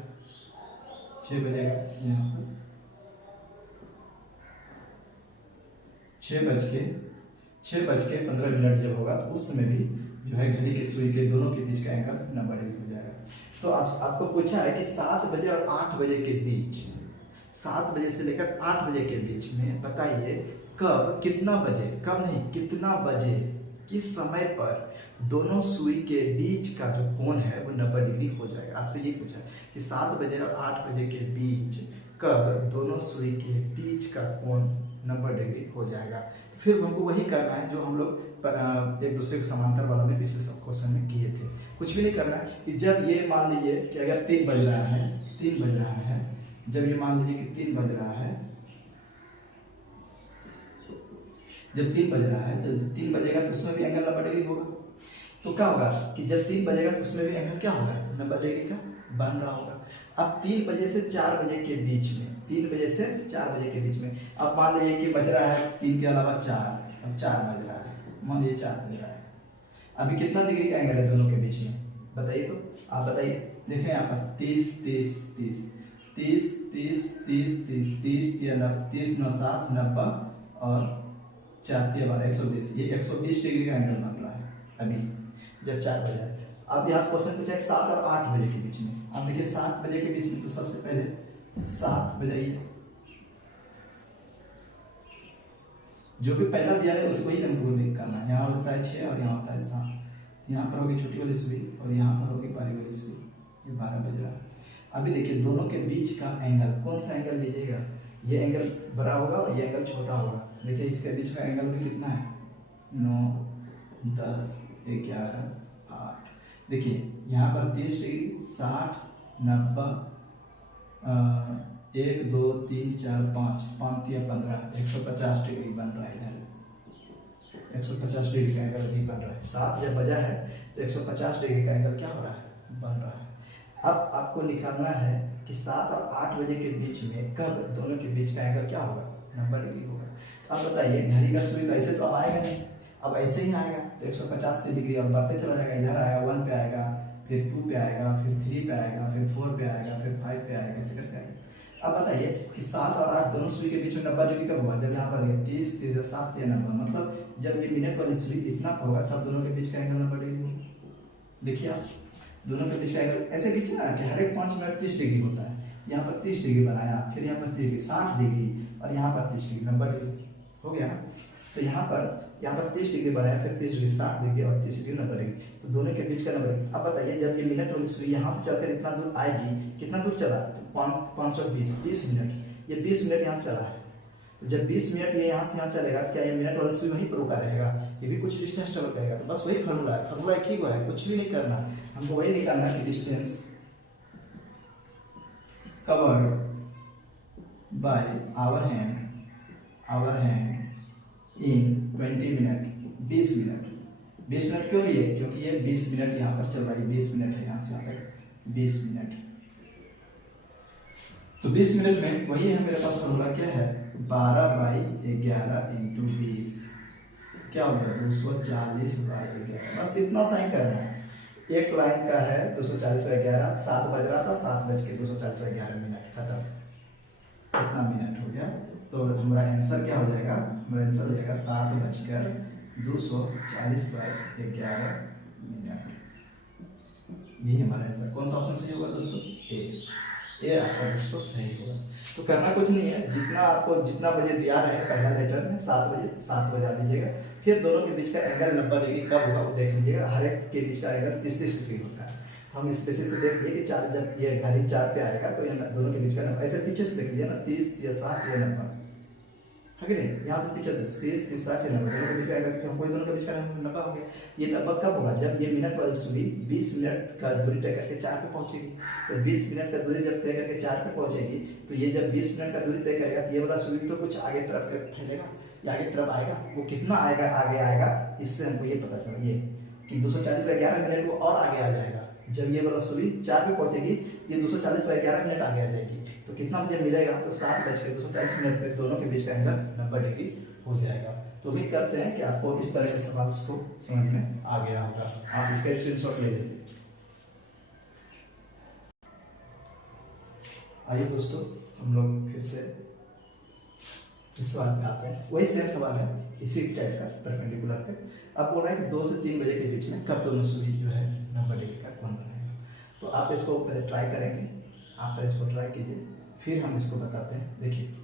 6 बजेगा यहाँ पर 6:15 जब होगा तो उस समय भी जो है घड़ी के सुई के दोनों के बीच का एंगल 90 डिग्री हो जाएगा। तो आपको पूछा है कि 7 बजे और 8 बजे के बीच, 7 बजे से लेकर 8 बजे के बीच में बताइए कब, कितना बजे, कब नहीं कितना बजे, किस समय पर दोनों सुई के बीच का जो कोण है वो 90 डिग्री हो जाएगा। आपसे ये पूछा कि 7 बजे और 8 बजे के बीच कब दोनों सुई के बीच का कोण 90 डिग्री हो जाएगा। फिर हमको वही करना है जो हम लोग एक दूसरे के समांतर वाला में पिछले सब क्वेश्चन में किए थे। कुछ भी नहीं करना है कि जब ये मान लीजिए कि अगर 3 बज रहा है, 3 बज रहा है, जब ये मान लीजिए कि 3 बज रहा है, जब 3 बज रहा है, जब 3 बजेगा तो उसमें भी एंगल 90 डिग्री होगा। तो क्या होगा कि जब 3 बजेगा तो उसमें भी एंगल क्या होगा, 90 डिग्री का बन रहा होगा। अब 3 बजे से 4 बजे के बीच में, 3 बजे से 4 बजे के बीच में, अब मान लीजिए कि बज रहा है 3 के अलावा 4, अब 4 बज रहा है, मान लीजिए 4 बज रहा है। अभी कितना डिग्री का एंगल है दोनों के बीच में, बताइए तो, आप बताइए। देखें यहाँ पर 30 30 30 30 30 30 30 30 30 9 7 90 और 4 3 12 120, ये 120 डिग्री का एंगल बन रहा है अभी जब 4 बजे। अब यहाँ क्वेश्चन पूछा है 7 और 8 बजे के बीच में। अब देखिए 7 बजे के बीच में, तो सबसे पहले 7 बजाइए, जो भी पहला दिया है उसको ही हमको लिख करना है। यहाँ होता है 6 और यहाँ होता है 7, यहाँ पर होगी छोटी वाली सुई और यहाँ पर होगी बड़ी वाली सुई। ये 12 बज रहा है। अभी देखिए दोनों के बीच का एंगल, कौन सा एंगल लीजिएगा, ये एंगल बड़ा होगा और ये एंगल छोटा होगा। देखिए इसके बीच का एंगल भी कितना है, 9 10, 11, 8। देखिए यहाँ पर 30 डिग्री, 60, 90, 1, 2, 3, 4, 5, 5 या 15, 150 डिग्री बन रहा है इधर। 150 डिग्री का एंगल भी बन रहा है। 7 जब बजा है तो 150 डिग्री का एंगल क्या हो रहा है, बन रहा है। अब आपको निकालना है कि 7 और 8 बजे के बीच में कब दोनों के बीच का एंगल क्या होगा, 90 डिग्री होगा। तो आप बताइए घड़ी का सुई ऐसे तो अब आएगा नहीं, अब ऐसे ही आएगा तो 150 से डिग्री अब बढ़ते चला जाएगा। इधर आएगा 1 पे आएगा, फिर 2 पे आएगा, फिर 3 पे आएगा, फिर 4 पे आएगा, फिर 5 पे आएगा, ऐसे करके आएगा। अब बताइए कि 7 और 8 दोनों सुई के बीच में 90 डिग्री कब होगा, जब यहाँ पर 30, 30, 7 या 90, मतलब जब ये मिनट वाली सुई इतना होगा तब दोनों के बीच का एंगल 90 डिग्री होगा। देखिए आप दोनों के बीच का एंगल ऐसे लीजिए ना कि हर एक 5 मिनट 30 डिग्री होता है। यहाँ पर 30 डिग्री बनाया, फिर यहाँ पर 30 डिग्री, 60 डिग्री, और यहाँ पर 30 डिग्री, 90 डिग्री हो गया ना। तो यहाँ पर 30 डिग्री बनाया, फिर 30 डिग्री, 60 डिग्री और 30 डिग्री, 90 डिग्री, तो दोनों के बीच का 90 डिग्री। अब बताइए जब ये मिनट वाली सुई यहाँ से चलकर इतना दूर आएगी, कितना दूर चला, तो 5 और 20 मिनट, ये 20 मिनट यहाँ से चला है। तो जब 20 मिनट ये यहाँ से यहाँ चलेगा तो क्या ये मिनट वाला सुई वहीं पर रुका रहेगा, ये भी कुछ डिस्टेंस ट्रेवल करेगा। तो बस वही फार्मूला है, फार्मूला एक ही हुआ है, कुछ भी नहीं करना, हमको वही निकालना है कि distance covered by hour hand in 20 minute, 20 minute. 20 minute क्यों लिए, क्योंकि ये 20 मिनट यहाँ पर चल रहा है, 20 मिनट है यहाँ से यहाँ तक 20 मिनट। तो 20 मिनट में वही है मेरे पास फार्मूला क्या है, 12/11 × 20 क्या हो गया, 240/11। बस इतना सा ही करना है। एक लाइन का है 240/11, 7 बज रहा था, 7 बज के 240/11 मिनट, खत्म। कितना मिनट हो गया, तो हमारा आंसर क्या हो जाएगा, हमारा आंसर हो जाएगा 7:240/11 मिनट। यही हमारा आंसर। कौन सा ऑप्शन सही होगा दोस्तों, ए आपका दोस्तों सही होगा। तो करना कुछ नहीं है, जितना बजे दिया रहे पहला लेटर में 7 बजा दीजिएगा, फिर दोनों के बीच का एंगल 90 डिग्री कब होगा वो देख लीजिएगा। हर एक के बीच का एंगल 30-30 डिग्री होता है। तो हम इस बेसिस से देख लिए कि जब ये घड़ी 4 पे आएगा तो ये दोनों के बीच का ऐसे पीछे से देख लीजिए ना, 30 या 60 या 90 है कि नहीं, यहाँ से पीछे से 30, 30, 60 या 90 दोनों के बीच का एंगल, हमको दोनों के बीच का 90 हो गया। ये 90 कब होगा, जब ये मिनट वाली सुई 20 मिनट का दूरी तय करके 4 पे पहुंचेगी। तो 20 मिनट का दूरी जब तय करके 4 पे पहुंचेगी, तो ये जब 20 मिनट का दूरी तय करेगा तो ये वाला सुई तो कुछ आगे तरफ फैलेगा या आगे तरफ आएगा। वो कितना आएगा, आगे आएगा, इससे हमको ये पता चला ये कि 240/11 मिनट वो और आगे आ जाएगा। जब ये वाला सुई 4 पे पहुंचेगी, ये 240/11 मिनट आगे आ जाएगी। तो कितना मुझे मिलेगा, तो 7:240 मिनट पे दोनों के बीच का एंगल 90 डिग्री हो जाएगा। तो उम्मीद करते हैं कि आपको इस तरह के सवाल को समझ में आ गया होगा। आप इसका स्क्रीनशॉट ले लीजिए। आइए दोस्तों, हम लोग फिर से इस सवाल पे आते हैं। वही सेम सवाल है, इसी टाइप का, परपेंडिकुलर पे। अब बोल रहा है कि 2 से 3 बजे के बीच में कब दोनों सुई जो है 90 डिग्री का कोण बनाएगा। तो आप इसको पहले ट्राई करेंगे, आप पहले इसको ट्राई कीजिए, फिर हम इसको बताते हैं। देखिए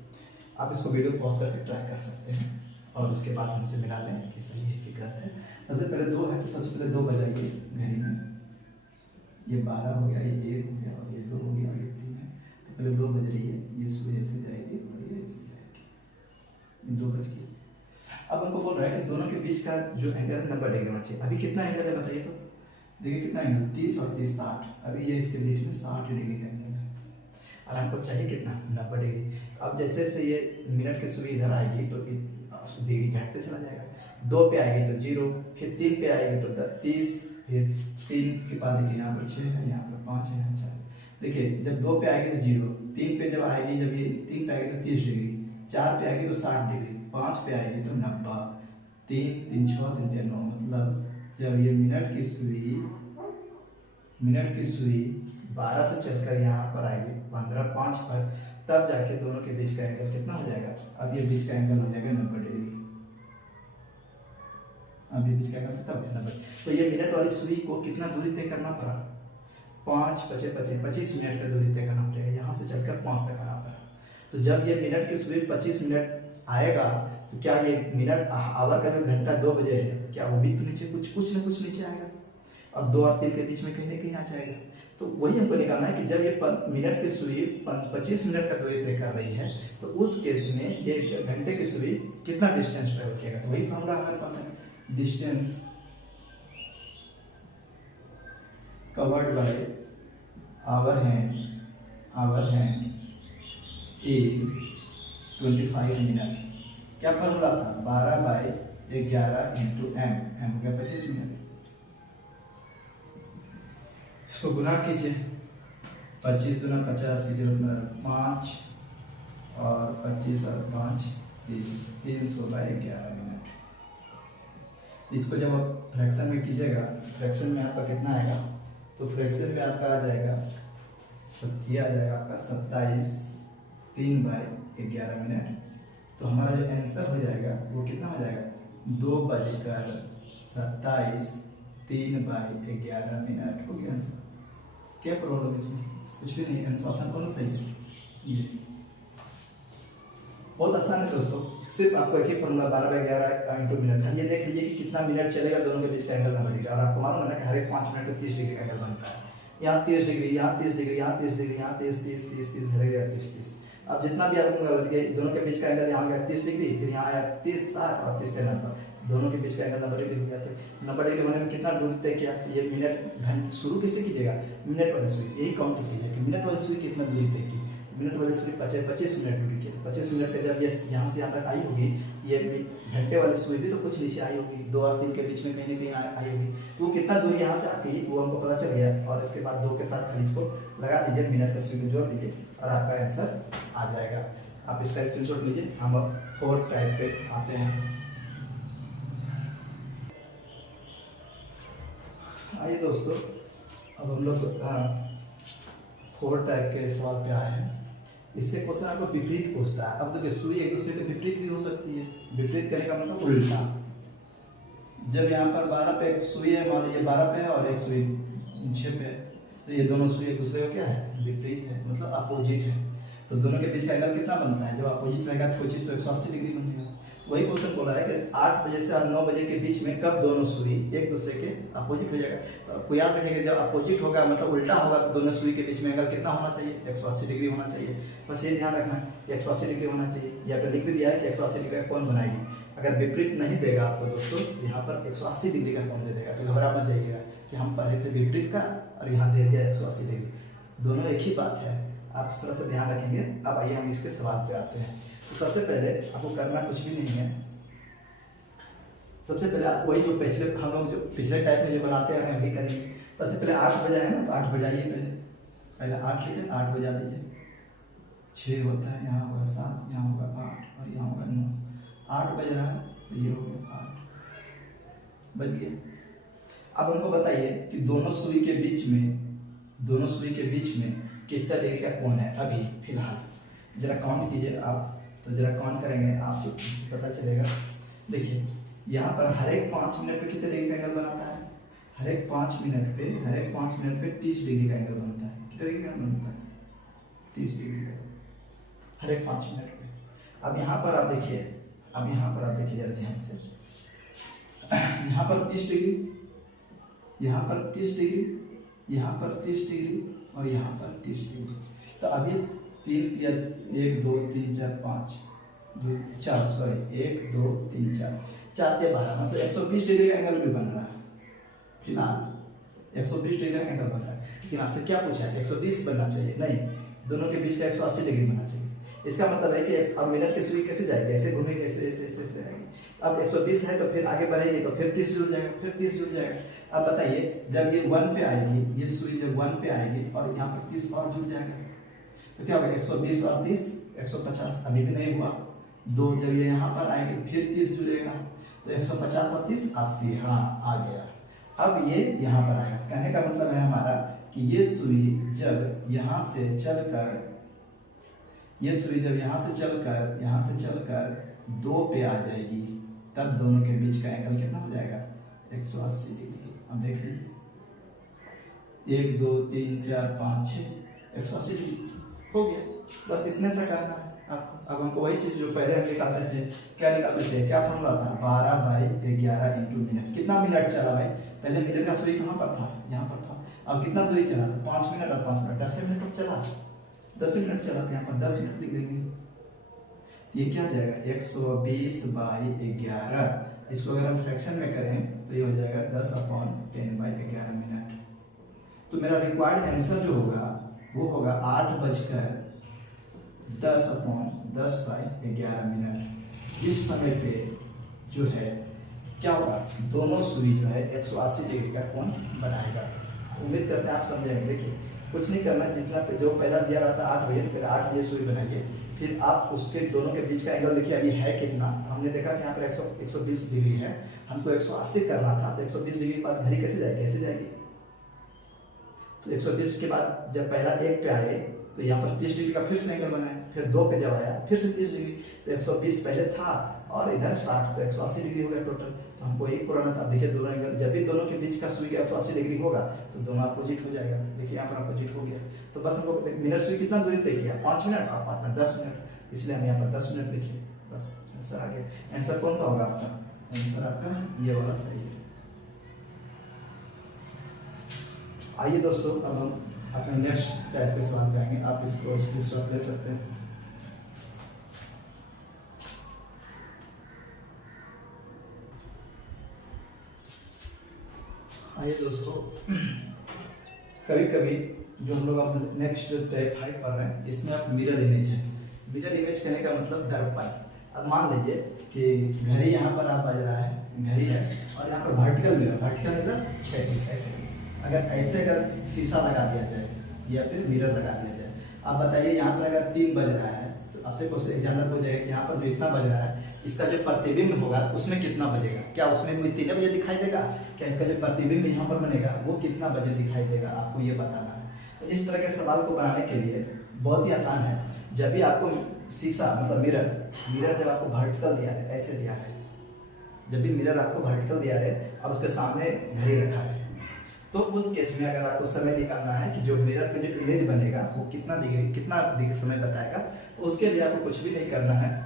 आप इसको वीडियो पॉज करके ट्राई कर सकते हैं और उसके बाद हमसे मिला लें कि सही है कि गलत है। सबसे पहले 2 है तो सबसे पहले 2 बजाइए घड़ी में। ये 12 हो गया, ये 1 हो गया, और ये 2 हो गया, और ये 3 है। तो पहले 2 बज रही है, ये सुई ऐसे जाएगी और ये ऐसे जाएगी, ये 2 बज गई। अब हमको बोल रहा है कि दोनों के बीच का जो एंगल 90 डिग्री होना चाहिए। अभी कितना एंगल है बताइए, तो देखिए कितना एंगल, 30 और 30, 60। अभी ये इसके बीच में 60 डिग्री का एंगल है और हमको चाहिए कितना, 90 डिग्री। अब जैसे जैसे ये मिनट की सुई इधर आएगी तो डिग्री घटते चला जाएगा। 2 पे आएगी तो 0, फिर 3 पे आएगी तो 30, फिर 3 के बाद देखिए यहाँ पर 6 है, यहाँ पर 5 है, यहाँ 4। देखिए जब 2 पे आएगी तो 0, 3 पे जब आएगी, जब ये 3 पे आएगी तो 30 डिग्री, 4 पे आएगी तो 60 डिग्री, 5 पे आएगी तो 90, 3, 3, 6, 3, 3, 9। मतलब जब ये मिनट की सुई 12 से चलकर यहाँ पर आएगी 15, 5 पर, तब जाके दोनों के बीच का एंगल कितना हो जाएगा। अब ये बीच का एंगल हो जाएगा 90 डिग्री। अब ये बीच का एंगल तब 90। तो ये मिनट वाली सुई को कितना दूरी तय करना पड़ा, 5, 25 मिनट का दूरी तय करना पड़ेगा। यहाँ से चलकर 5 तक आना पड़ा। तो जब ये मिनट की सुई 25 मिनट आएगा तो क्या ये मिनट आवर का जो घंटा 2 बजे है, क्या वो भी तो नीचे कुछ ना कुछ नीचे आएगा, और 2 और 3 के बीच में कहीं ना कहीं आ जाएगा। तो वही हमको निकालना है कि जब ये मिनट की सुई 25 मिनट का दूरी तय कर रही है, तो उस केस में ये घंटे की सुई कितना डिस्टेंस ट्रेवल किएगा। तो वही फॉर्मूला हमारे पास है, distance covered by hour hand in 25 minute. क्या फॉर्मूला था? 12/11 इंटू एम हो गया 25 मिनट। इसको गुना कीजिए, 25 दूना 50 की जरूरत में 5 और 25 और 5 30, 300/11 मिनट। इसको जब आप फ्रैक्शन में कीजिएगा, फ्रैक्शन में आपका कितना आएगा? तो फ्रैक्शन में आपका आ जाएगा, ये आ जाएगा आपका 27 3/11 मिनट। तो हमारा जो आंसर हो जाएगा वो कितना हो जाएगा? 2:27 3/11 मिनट हो गया आंसर। क्या प्रॉब्लम इसमें? कुछ भी नहीं, आंसर ऑप्शन कौन सही है? ये बहुत आसान है दोस्तों, सिर्फ आपको एक ही फॉर्मूला 12/11 इंटू मिनट है। ये देख लीजिए कि कितना मिनट चलेगा, दोनों के बीच का एंगल ना बढ़ेगा। और आपको मालूम है ना कि हर एक 5 मिनट में 30 डिग्री का एंगल बनता है। यहाँ 30 डिग्री, यहाँ 30 डिग्री, यहाँ 30 डिग्री, यहाँ 30 30 30 30 30 30। अब जितना भी आपको दोनों के बीच का एंगल यहाँ गया 30 डिग्री, फिर यहाँ आया 30 60 और 30 90। दोनों के बीच का एंगल 90 डिग्री हो जाता है। 90 डिग्री होने में कितना दूरी तय किया? ये मिनट घंटे शुरू किससे कीजिएगा? मिनट वाली सुई, यही काउंट कीजिए कि मिनट वाली सुई कितना दूरी तय की। मिनट वाली सुई 25 मिनट दूरी की। 25 मिनट पे जब ये यहाँ से यहाँ तक आई होगी, ये घंटे वाली सुई भी तो कुछ नीचे आई होगी, 2 और 3 के बीच में कहीं ना कहीं आई होगी। तो वो कितना दूरी यहाँ से आती वो हमको पता चल गया। और इसके बाद 2 के साथ खाली इसको लगा दीजिए, मिनट का सुई को जोड़ दीजिए और आपका आंसर आ जाएगा। आप इसका स्क्रीनशॉट लीजिए। हम अब 4 टाइप पे आते हैं। आइए दोस्तों, अब हम लोग 4 टाइप के सवाल पे आए हैं। इससे क्वेश्चन आपको विपरीत पूछता है। अब देखिए, सुई एक दूसरे के विपरीत भी हो सकती है। विपरीत करने का मतलब उल्टा। जब यहाँ पर 12 पे एक सुई है, मान लीजिए 12 पे है और एक सुई 6 पे है, तो ये दोनों सुई एक दूसरे का क्या है? विपरीत है, मतलब अपोजिट है। तो दोनों के बीच का एंगल कितना बनता है? जब अपोजिट रहेगा तो कोई चीज़ तो 180 डिग्री बन जाएगा। वही क्वेश्चन बोला है कि 8 बजे से 9 बजे के बीच में कब दोनों सुई एक दूसरे के अपोजिट हो जाएगा। तो आपको याद रखेंगे, जब अपोजिट होगा मतलब उल्टा होगा, तो दोनों सुई के बीच में एंगल कितना होना चाहिए? 180 डिग्री होना चाहिए। बस ये ध्यान रखना है कि 180 डिग्री होना चाहिए। यहाँ पे लिख भी दिया है कि 180 डिग्री का कौन बनाएगी। अगर विपरीत नहीं देगा आपको दोस्तों, यहाँ पर 180 डिग्री का कौन दे देगा, तो घबरा मत जाइएगा कि हम पढ़े थे विपरीत का और यहाँ दे दिया 180 डिग्री। दोनों एक ही बात है, आप इस तरह से ध्यान रखेंगे। अब आइए हम इसके सवाल पे आते हैं। तो सबसे पहले आपको करना कुछ भी नहीं है। सबसे पहले आप वही जो पिछले हम लोग जो पिछले टाइप में जो बनाते हैं हम भी करेंगे। सबसे पहले 8 बजाए है ना, तो 8 बजाइए। पहले 8 लिखे, 8 बजा दीजिए। 6 होता है, यहाँ होगा 7, यहाँ होगा 8 और यहाँ होगा 9। 8 बज रहा है, तो ये हो गया 8 बज गया। अब हमको बताइए कि दोनों सुई के बीच में कितना डिग्री का कोण है अभी फिलहाल। जरा काउंट कीजिए आप, तो जरा काउंट करेंगे आपको पता चलेगा। देखिए, यहाँ पर हर एक 5 मिनट पे कितने डिग्री का एंगल बनाता है? हर एक 5 मिनट पे 30 डिग्री का एंगल बनता है। कितने डिग्री का बनता है? 30 डिग्री का हर एक 5 मिनट पे। अब यहाँ पर आप देखिए, जरा ध्यान से। यहाँ पर 30 डिग्री, यहाँ पर 30 डिग्री, यहाँ पर 30 डिग्री और यहाँ पर 30 डिग्री। तो अब ये 1 2 3 4 5 4 सॉरी 1 2 3 4 4 से 12 मतलब 120 डिग्री का एंगल भी बन रहा है। फिलहाल 120 डिग्री का एंगल बन रहा है। लेकिन आपसे क्या पूछा है? 120 बनना चाहिए? नहीं, दोनों के बीच का 180 डिग्री बनना चाहिए। इसका मतलब है कि अब मिनट की सुई कैसे जाएगी? ऐसे घूमेगी, ऐसे आएगी। अब 120 है तो फिर आगे बढ़ेगी तो फिर 30 जुड़ जाएगा, फिर 30 जुड़ जाएगा। अब बताइए, जब ये 1 पे आएगी, ये सुई जब 1 पे आएगी और यहाँ पर 30 और जुड़ जाएगा, तो क्या होगा? 120 और 30 150। अभी भी नहीं हुआ। 2 जब ये यहाँ पर आएगी फिर 30 जुड़ेगा, तो 150 और 30 80। हाँ, आ गया। अब ये यहाँ पर आएगा। कहने का मतलब है हमारा कि ये सुई जब यहाँ से चलकर 2 पे आ जाएगी, तब दोनों के बीच का एंगल कितना हो जाएगा? 180 डिग्री। अब देख लीजिए, 1 2 3 4 5 6 180 डिग्री हो गया। बस इतने से करना है आपको। अब हमको वही चीज़ जो पहले हम निकालते थे, क्या फॉर्मूला था? 12/11 इंटू मिनट। कितना मिनट चला भाई? पहले मिनट का सुई कहाँ पर था? यहाँ पर था। अब कितना दूरी चला था? 5 मिनट और 5 मिनट 10 मिनट तक चला। 10 मिनट चला था, यहाँ पर 10 मिनट लिख देंगे। ये क्या हो जाएगा? 120/11। इसको अगर हम फ्रैक्शन में करें तो ये हो जाएगा 10/10/11 मिनट। तो मेरा रिक्वायर्ड आंसर जो होगा वो होगा 8:10/10 इस समय पे जो है क्या होगा, दोनों सुई जो है 180 डिग्री का कोण बनाएगा। उम्मीद करते हैं आप समझेंगे। देखिए कुछ नहीं करना, जितना जो पहला दिया रहता है 8 बजे, पहले 8 बजे सुई बनाइए, फिर आप उसके दोनों के बीच का एंगल देखिए अभी है कितना। हमने देखा कि यहाँ पर 120 डिग्री है, हमको 180 करना था, तो 120 डिग्री के बाद घड़ी कैसे जाएगी, कैसे जाएगी। तो 120 के बाद जब पहला 1 पे आए तो यहाँ पर 30 डिग्री का फिर से एंगल बनाए, फिर 2 पे जब आया फिर से 30 डिग्री, तो 120 पहले था और इधर 60, तो 180 डिग्री हो गया टोटल। तो हमको एक पुराना था। देखिए दोनों एंगल जब भी दोनों के बीच का सुई का 180 डिग्री होगा तो दोनों अपोजिट हो जाएगा। देखिए यहाँ पर अपोजिट हो गया। तो बस हमको मिनट सुई कितना दूरी तय किया, 5 मिनट और 5 मिनट 10 मिनट, इसलिए हम यहाँ पर 10 मिनट लिखिए। बस आंसर आ गया। आंसर कौन सा होगा आपका, आंसर आपका ये वाला सही है। आइए दोस्तों अब हम अपने नेक्स्ट टाइप के सवाल पे आएंगे। आप इसको स्क्रीनशॉट ले सकते हैं। आइए दोस्तों, कभी कभी जो हम लोग अब नेक्स्ट टाइप 5 पढ़ रहे हैं, इसमें आप मिरर इमेज है। मिरर इमेज कहने का मतलब दर्पण। अब मान लीजिए कि घड़ी यहाँ पर आप बज रहा है, घड़ी है, और यहाँ पर वर्टिकल मिरर 6 फीट ऐसे। अगर ऐसे अगर शीशा लगा दिया जाए या फिर मिरर लगा दिया जाए, आप बताइए यहाँ पर अगर 3 बज रहा है तो आपसे क्वेश्चन एग्जामिनर हो जाएगा कि यहाँ पर जो इतना बज रहा है इसका जो प्रतिबिंब होगा उसमें कितना बजेगा, क्या उसमें भी 3 बजे दिखाई देगा, क्या इसका जो प्रतिबिंब यहाँ पर बनेगा वो कितना बजे दिखाई देगा, आपको ये बताना है। तो इस तरह के सवाल को बनाने के लिए बहुत ही आसान है। जब भी आपको शीशा मतलब मिरर जब आपको वर्टिकल दिया है, ऐसे दिया है, जब भी मिरर आपको वर्टिकल दिया है और उसके सामने घड़ी रखा है, तो उस केस में अगर आपको समय निकालना है कि जो मिरर पे जो इमेज बनेगा वो कितना समय बताएगा, तो उसके लिए आपको कुछ भी नहीं करना है।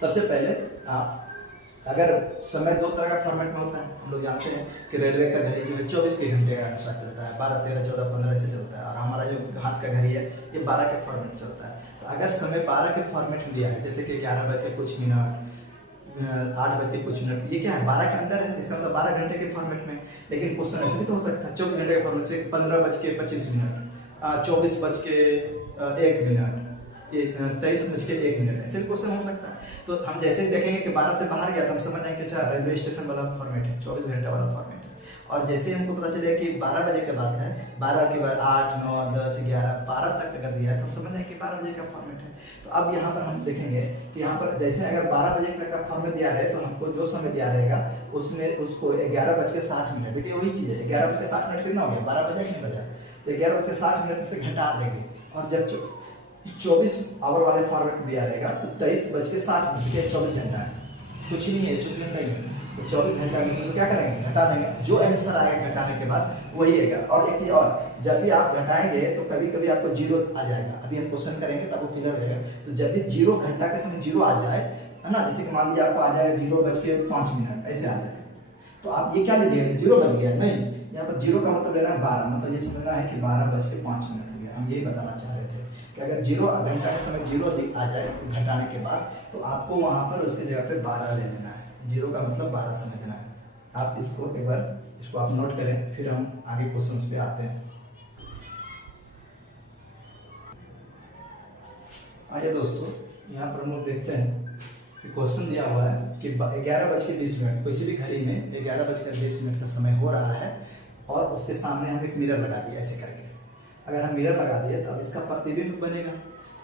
सबसे पहले आप अगर समय 2 तरह का फॉर्मेट में होता है, हम लोग जानते हैं कि रेलवे का घड़ी जो है 24 के घंटे का अनुसार चलता है, 12, 13, 14, 15 ऐसे चलता है, और हमारा जो हाथ का घड़ी है ये 12 के फॉर्मेट चलता है। तो अगर समय 12 के फॉर्मेट में दिया है, जैसे कि 11 बज के कुछ मिनट, 8 बज के कुछ मिनट, ये क्या है 12 के अंदर है, इसका मतलब 12 घंटे के फॉर्मेट में। लेकिन क्वेश्चन ऐसे भी तो हो सकता है 24 घंटे के फॉर्मेट से 15 बज के 25 मिनट, 24 बज के 1 मिनट, 23 बज के 1 मिनट, ऐसे क्वेश्चन हो सकता है। तो हम जैसे ही देखेंगे कि 12 से बाहर गया तो हम समझ जाएंगे अच्छा रेलवे स्टेशन वाला फॉर्मेट है, 24 घंटे वाला फॉर्मेट है। और जैसे ही हमको पता चलेगा कि 12 बजे के बाद है, 12 के बाद 8, 9, 10, 11, 12 तक अगर दिया है तो हम समझ जाएंगे कि 12 बजे का फॉर्मेट है। तो अब यहाँ पर हम देखेंगे कि यहाँ पर जैसे अगर 12 बजे तक का फॉर्मेट दिया है तो हमको जो समय दिया रहेगा उसमें उसको 11:60, देखिए वही चीज़ है। 11:60 कितना हो गया, 12 बजे कि नहीं बजा, तो 11:60 में से घटा देंगे। और जब 24 आवर वाले फॉर्मेट में दिया रहेगा तो 23:60, 24 घंटा है, कुछ ही नहीं है, 24 घंटा ही है। तो 24 घंटा में से तो क्या करेंगे, घटा देंगे। जो आंसर आएगा घटाने के बाद वही आएगा। और एक चीज़ और, जब भी आप घटाएंगे तो कभी कभी आपको 0 आ जाएगा। अभी हम क्वेश्चन करेंगे तो आपको क्लियर हो जाएगा। तो जब भी 0 घंटा के समय 0 आ जाए, है ना, जैसे कि मान लीजिए आपको आ जाएगा 0:05 ऐसे आ जाएगा, तो आप ये क्या लीजिएगा, 0 बज गया नहीं, यहाँ पर 0 का मतलब लेना है 12, मतलब ये समझना है कि 12:05 हो गया। हम यही बताना चाह रहे थे कि अगर 0 घंटा के समय 0 आ जाए घटाने के बाद, तो आपको वहाँ पर उसकी जगह पे 12 ले लेना है। 0 का मतलब 12 समझना है। आप इसको एक बार इसको आप नोट करें, फिर हम आगे क्वेश्चंस पे आते हैं। आइए दोस्तों, यहाँ पर हम लोग देखते हैं कि क्वेश्चन दिया हुआ है कि 11:20, किसी भी घड़ी में 11:20 का समय हो रहा है और उसके सामने हम एक मिरर लगा दिए ऐसे करके। अगर हम मिरर लगा दिए तो अब इसका प्रतिबिंब बनेगा।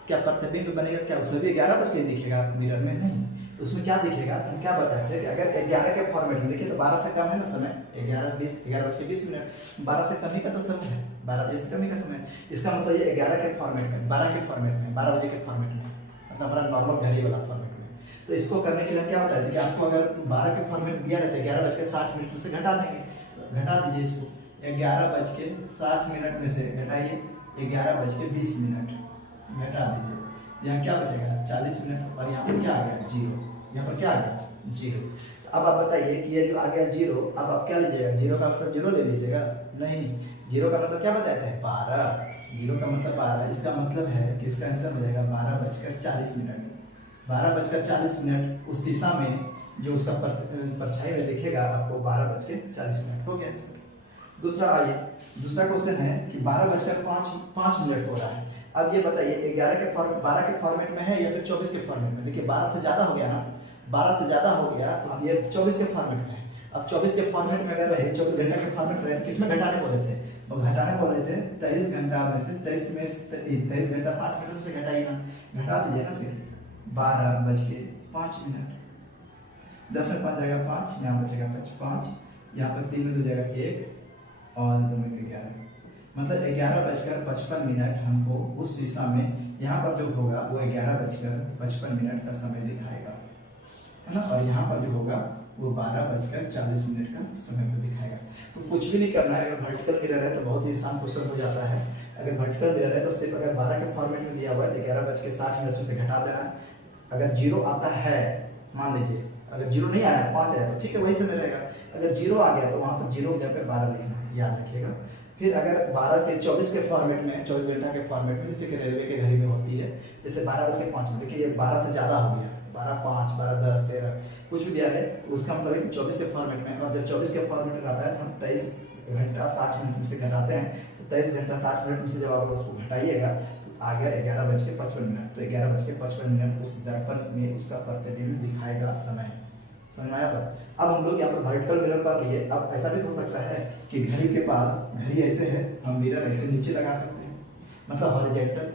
क्या प्रतिबिंब बनेगा, क्या उसमें भी 11 बज के दिखेगा मिरर में, नहीं, तो उसमें क्या दिखेगा, तो हम क्या बताते हैं कि अगर 11 के फॉर्मेट में देखिए तो 12 से कम है ना समय, 11:20, 12 से कम ही का तो समय है, 12 बजे से कम ही का समय है। इसका मतलब ये 11 के फॉर्मेट में, 12 के फॉर्मेट में, 12 बजे के फॉर्मेट में, मतलब हमारा नॉर्मल घड़ी वाला फॉर्मेट में। तो इसको करने के लिए हम क्या बताते हैं कि आपको अगर 12 के फॉर्मेट दिया रहता है 11:60 में से घटा देंगे, घटा दीजिए इसको। 11:60 में से घटाइए 11:20, घटा दीजिए, यहाँ क्या बचेगा 40 मिनट, और यहाँ पर क्या आ गया 0, यहाँ पर क्या आ गया 0। तो अब आप बताइए कि ये जो आ गया 0, अब आप क्या लीजिएगा, 0 का मतलब 0 ले लीजिएगा, नहीं, 0 का मतलब क्या बताते हैं 12, 0 का मतलब 12, इसका मतलब है कि इसका आंसर हो जाएगा 12:40। 12:40 उस शीशा में जो उसका परछाई में दिखेगा आपको 12:40 हो गया आंसर। दूसरा आइए, दूसरा क्वेश्चन है कि 12:05 हो रहा है। अब ये बताइए 12 के फॉर्मेट में है या फिर 24 के फॉर्मेट में। देखिए 12 से ज़्यादा हो गया ना, 12 से ज़्यादा हो गया तो हम ये 24 के फॉर्मेट में है। अब 24 के फॉर्मेट में अगर रहे, 24 घंटे के फॉर्मेट रहे तो किसमें घटाने बोले थे? तो घटाने बोले थे 23 घंटा में से 23 घंटा 60 मिनट से घटाइए ना, घटा दीजिए ना। फिर 12:05, 10 में 5 जाएगा 5, यहाँ बचेगा 5, यहाँ पर 3 में 2 जाएगा 1 और 2 में 11, मतलब 11:55 हमको उस शीशा में यहाँ पर जो होगा वो 11:55 का समय दिखाएगा, है ना। और यहाँ पर जो होगा वो 12:40 का समय को दिखाएगा। तो कुछ भी नहीं करना है, अगर वर्टिकल मिरर है तो बहुत ही आसान क्वेश्चन हो जाता है। अगर वर्टिकल मिरर है तो सिर्फ अगर 12 के फॉर्मेट में दिया हुआ है तो 11:60 से घटा देना है। अगर 0 आता है, मान लीजिए अगर 0 नहीं आया 5 आया तो ठीक है वही समय रहेगा। अगर 0 आ गया तो वहाँ पर 0 की जगह पे 12 लिखना है, याद रखिएगा। फिर अगर 24 के फॉर्मेट में, 24 घंटा के फॉर्मेट में, जैसे कि रेलवे के घड़ी में होती है, जैसे 12:05 में, देखिए ये 12 से ज़्यादा हो गया, 12:05, 12:10, 13 कुछ भी दिया है तो उसका मतलब है कि 24 के फॉर्मेट में। और जब 24 के फॉर्मेट में आता है तो हम 23 घंटा 60 मिनट में से घटाते हैं। तो 23 घंटा 60 मिनट में से जब आप उसको घटाइएगा तो आ गया 11:55। तो 11:55 उस दर्पण में उसका प्रतिबिंब दिखाएगा समय। समझ आया बात? अब हम लोग यहाँ पर वर्टिकल मिरर कर लिए। अब ऐसा भी हो सकता है कि घड़ी के पास, घड़ी ऐसे है, हम मिरर ऐसे नीचे लगा सकते हैं, मतलब हॉरिजॉन्टल।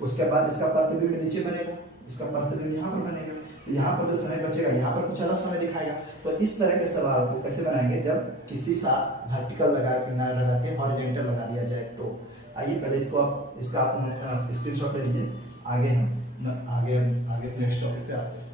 उसके बाद इसका प्रतिबिंब नीचे बनेगा, इसका प्रतिबिंब यहाँ पर बनेगा, तो यहाँ पर जो समय बचेगा यहाँ पर कुछ अलग समय दिखाएगा। तो इस तरह के सवाल को कैसे बनाएंगे? जब किसी सा वर्टिकल लगा के हॉरिजॉन्टल लगा दिया जाए तो। आइए पहले इसका आप स्क्रीनशॉट ले लीजिए, आगे नेक्स्ट टॉपिक पे आते हैं।